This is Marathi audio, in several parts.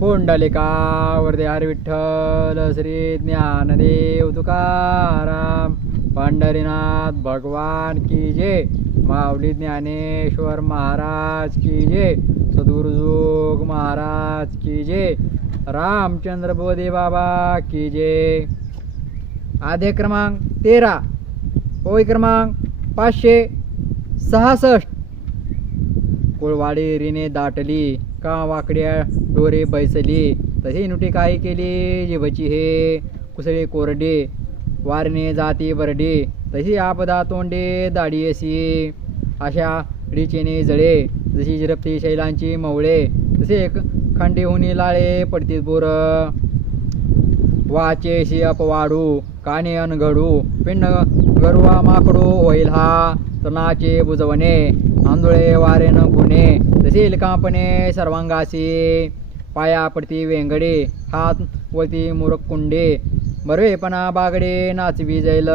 पुंडलिका वरदे हरी विठ्ठल श्री ज्ञानदेव तुकाराम. पंढरीनाथ भगवान की जय. माऊली ज्ञानेश्वर महाराज की जय. सदुर्जोग महाराज की जय. रामचंद्र बोधे बाबा की जय. आधे क्रमांक तेरा. होय क्रमांक पाचशे सहासष्ट. कुळवाडी रिने दाटली. का वाकड्या डोरे बैसली? तशी नुटी काही केली? जिभची हे कुसळे कोरडे वारणे जाती बरडे तशी आपदा तोंडे दाढी अशी. अशा रिचेने जळे जशी जिरपती शैलांची मवळे तसे खंडे होणी लाळे पडतीत बोर. वाचे शी अपवाडू काने अनघडू पिंड गरुवा माकडू होईल हा. तणाचे बुजवणे आंधुळे वारेन गुणे तसे कांपणे सर्वांगासी पाया पडती वेंगडे हात वळती मुरकुंडे बरवेपणा बागडे नाचवी जैल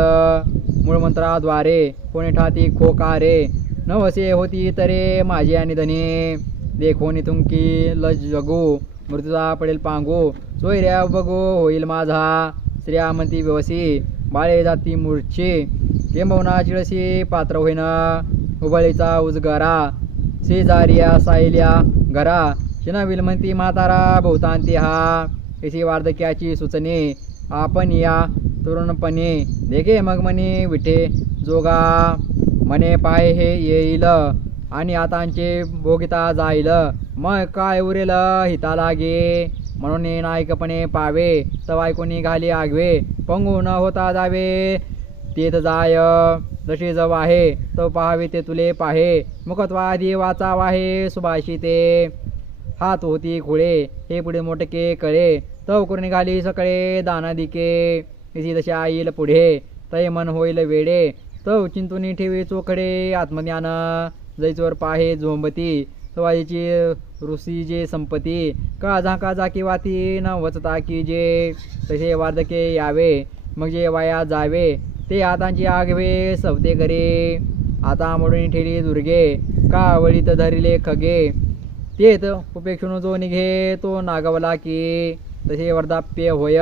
मूळमंत्राद्वारे कोणी ठाती खोकारे नवसे होती तरे माझी आणि धनी देखोनी तुमकी लज जगू मृत्यूचा पडेल पांगू सोयऱ्या बघू होईल माझा श्रेयामंती व्यवसी बाळे जाती मूर्छे किंबहुना चिळशी पात्र होईना उबळीचा उजगरा शेजारिया सायल्या घरा शिना विलमंती म्हातारा बहुतांती हा. ऐशी वार्धक्याची सुचने आपण या तरुणपणे देखे मग म्हणे विठे जोगा. म्हणे पाय हे येईल आणि आतांचे भोगिता जाईल. मग काय उरेल हिता लागे म्हणून नायकपणे पावे तवाय कोणी घाली आगवे पंगू न होता जावे. तेथ जाय. जशी जव आहे तो पाहावे ते तुले पाहे. मुखत्वादी वाचावाहे सुभाषी ते. हात होती खुळे हे पुढे मोठके कळे तव करून निघाली सकळे दानादिके. तिची दशा येईल पुढे तय मन होईल वेडे. तव चिंतुनी ठेवी चोखडे आत्मज्ञान. जैचवर पाहे झोंबती तवाईची ऋषी जे संपती. का झाका जाकी वाती न वचता की जे. तसे वार्धके यावे मग जे वाया जावे. ते आतांची आगवे सवते करे. आता मोडून ठेली दुर्गे का वळीत धरिले खगे. तेत उपेक्षण जो निघे तो नागवला की. तसे वर्धाप्य होय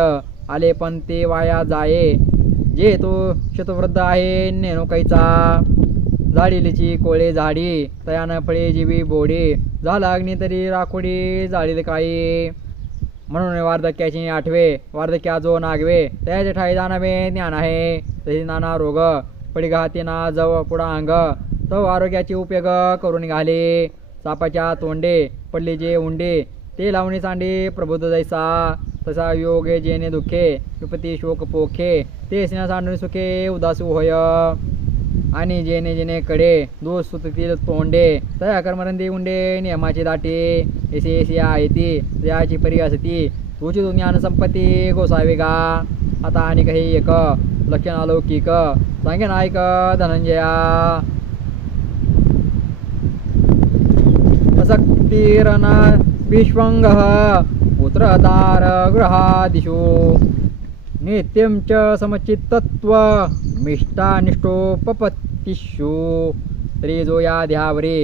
आले पण ते वाया जाये. जे तो शतवृद्ध आहे नेनो कैचा. झाडीलीची कोळे झाडी तयानं फळे जीवी बोडी. झाला अग्नी तरी राखोडी जाळील काही म्हणून वार्धक्याची आठवे वार्धक्या जो नागवे. त्याचे ठाई जाणावे ज्ञान आहे. तरी नाना रोग पडिघाती ना जव पुढा अंग. तो आरोग्याचे उपयोग करून निघाले सापाच्या तोंडे पडले जे उंडे ते लावणी चांडे प्रबोध जैसा. तसा योगे जेने दुखे विपती शोक पोखे ते स्नेह सांडून सुखे उदासू होय. आणि जेने जेने कडे दोष सुततील तोंडे. तया कर्मरंदी उंडे नियमाची दाटे. एसे एसी आयती जयाची परी असती. तुझी ज्ञान संपत्ती गोसावे गा. आता आणि काही एक लक्षण अलौकिक सांगे नायक धनंजया सक्तिरना विश्वंग पुत्रदार गृहादिशो नित्यं च समचित्तत्व मिष्टानिष्टोपपत्तिषु तरी जो या ध्यावरे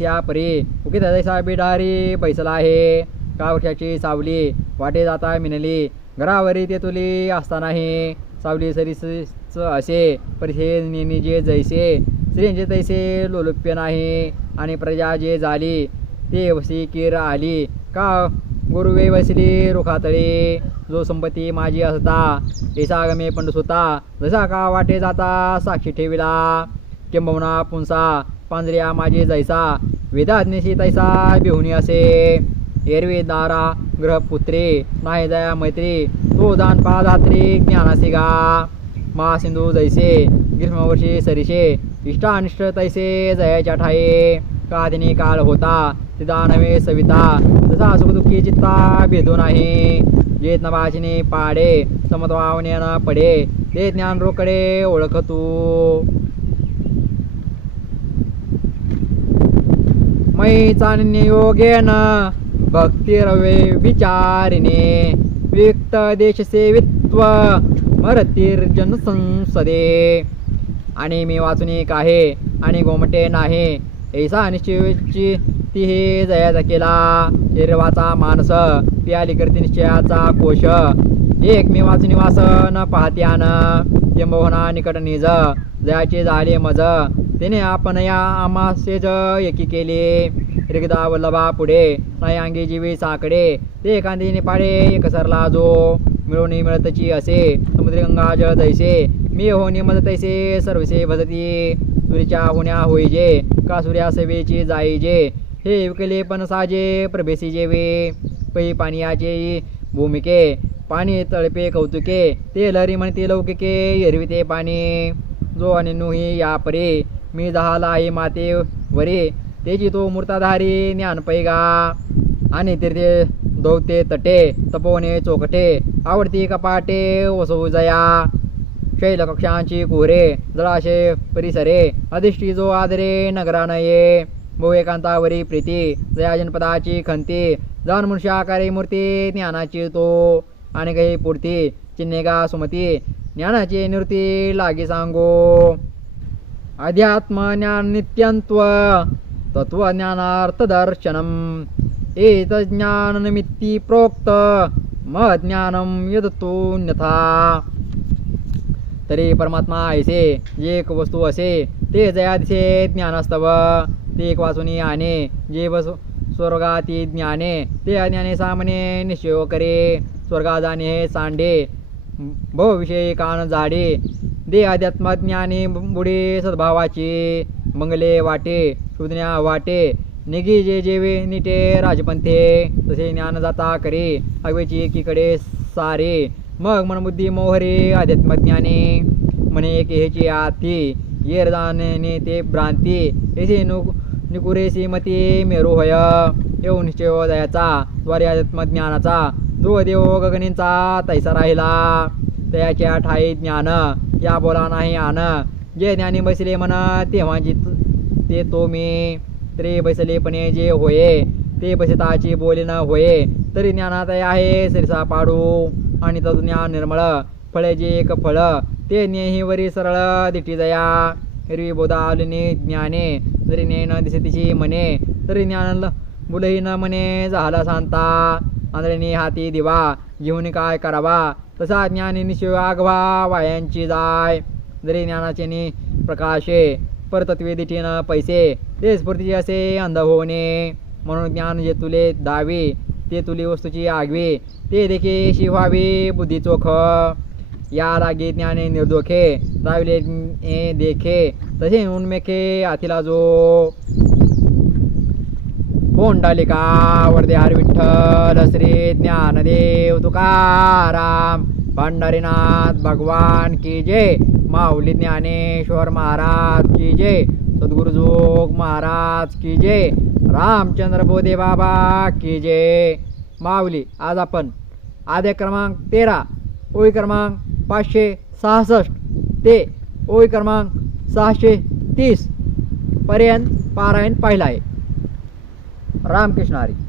या परे उकित जैसा बिडारी बैसला आहे का वृक्षाची सावली वाटे जाता मिनली घरावरी ते तुली असतानाही सावली सरीसच असे परिसे नेनी जे जैसे स्त्रियांचे तैसे लोलुप्य नाही आणि प्रजा जे झाली ते वसी किर आली. का गुरुवे वसली रुखातळी? जो संपत्ती माझी असता ऐसा गमे होता जसा का वाटे जाता साक्षी ठेविला. किंबवना पुंसा पांजऱ्या माझे जैसा. वेदाज्ञेशी तैसा बिहुनी असे. एरवे दारा ग्रहपुत्रे नाही जया मैत्री. तो दान पाधात्री ज्ञानासिगा मा सिंधू जैसे ग्रीष्मवर्षी सरिषे इष्टानिष्ट तैसे जयाच्या ठाये कादिनी काल काळ होता तिदा नवे सविता तसा सुखदुःखी चित्ता भेदू नाही जे पाडे समत्वावने न पडे ते ज्ञान रोकडे ओळखतू मै चान्य योगेन भक्तिरवे विचारिणे विक्त देश सेवित्व मरतीर्जन संसदे आणि मी वाचून एक आहे आणि गोमटे नाही. ऐसा अनिश्चि ती हे जयाचा केला हिरवाचा माणस पियाली करते निश्चयाचा कोश. एकमेवाच निवास न पाहत्यान किंबहुना निकट निज. जयाचे झाले मज. तिने आपण या आमासेच एकी केले. रिगदा वल्लभा पुढे नाही जीवी साकडे ते एखादी पाडे एक सरला जो मिळून मिळतची असे समुद्री गंगा जळ तैसे मी होणी मद तैसे सर्वसे भजती सूर्याच्या होण्या होईजे का सूर्या सेवेची जाईजे हे विकले पण साजे प्रभेसी जेवे पै पानियाचे भूमिके पाणी तळपे कौतुके ते लहरी म्हणते लौकिके एरविते पाणी जो आणि नुही या परे मी जहाला आहे माते वरे त्याची तो मूर्ताधारी ज्ञान पैगा. आणि तिथे दौते तटे तपोवने चोकटे आवडती कपाटे वसवू जया. शैल कक्षांची कुहरे जळाशे परिसरे अधिष्ठी जो आदरे नगरानये. नये एकांतावरी प्रीती जया जनपदाची खंती जाण मनुष्याकारी मूर्ती ज्ञानाची तो. आणि काही पुरती चिन्हेगा सुमती ज्ञानाची निवृत्ती लागी सांगो. अध्यात्म ज्ञान नित्यंत्व. तत्वज्ञानार्थ दर्शनम एत ज्ञान निमित्ती प्रोक्त महज्ञानम यदतोन्यथा तरी परमात्मा ऐसे जे एक वस्तू असे ते जया दिसे ज्ञानास्तव। ते एक वाचुनी आणे जे बस स्वर्गाती ज्ञाने ते अज्ञाने सामने निश्चय करे। स्वर्गा जाणे हे सांडे भविषयी कान झाडे दे अध्यात्मज्ञाने बुडे सद्भावाचे। मंगले वाटे शोधण्या वाटे निघी जे जेवे निटे राजपंथे तसे ज्ञान जाता करे हवेची एकीकडे सारे. मग मनबुद्धी मोहरे अध्यात्मज्ञाने म्हणे हेची आती येरदाने ते भ्रांती येसे नु निकुरेसी मती मेरू होय. येऊ निश्चय हो दयाचा द्वारे अध्यात्मज्ञानाचा जो देव गगनींचा तैसा राहिला. तयाच्या ठाई ज्ञान या बोला नाही आन. जे ज्ञानी बसले म्हण तेव्हा जित ते तो मी तरी बसलेपणे जे होये ते बसताची बोले न होये तरी ज्ञानात आहे सरिसा पाडू आणि तद ज्ञान निर्मळ फळे जे एक फळ ते नेहीवरी सरळ दिटी जया. हिरवी बोधावलिनी ज्ञाने जरी ने न दिसे तिची मने तरी ज्ञान बुलही न मने झाला सांता. आंधळीने हाती दिवा घेऊन काय करावा तसा ज्ञानी निशिवागवा वायांची जाय. जरी ज्ञानाचे नि प्रकाशे परतत्वे दिठीनं पैसे. ते स्फूर्तीचे असे अंध होणे म्हणून ज्ञान जे तुले दावे ते तुली वस्तूची आगवे ते देखे शिवावे बुद्धी चोख. या लागे ज्ञाने निर्दोखे राविले देखे तसे उन्मेखे आथिला जो. कोंडालिका वरदे हर विठ्ठल श्री ज्ञानदेव तुकाराम पंढरीनाथ भगवान की जय. माऊली ज्ञानेश्वर महाराज की जय. सद्गुरुजोग महाराज की जय. रामचंद्र बोधे बाबा की जय. माऊली आज आपण आद्य क्रमांक तेरा ओळी क्रमांक पाचशे सहासष्ट ते ओळी क्रमांक सहाशे तीस पर्यंत पारायण पाहिला आहे. रामकृष्ण हरी.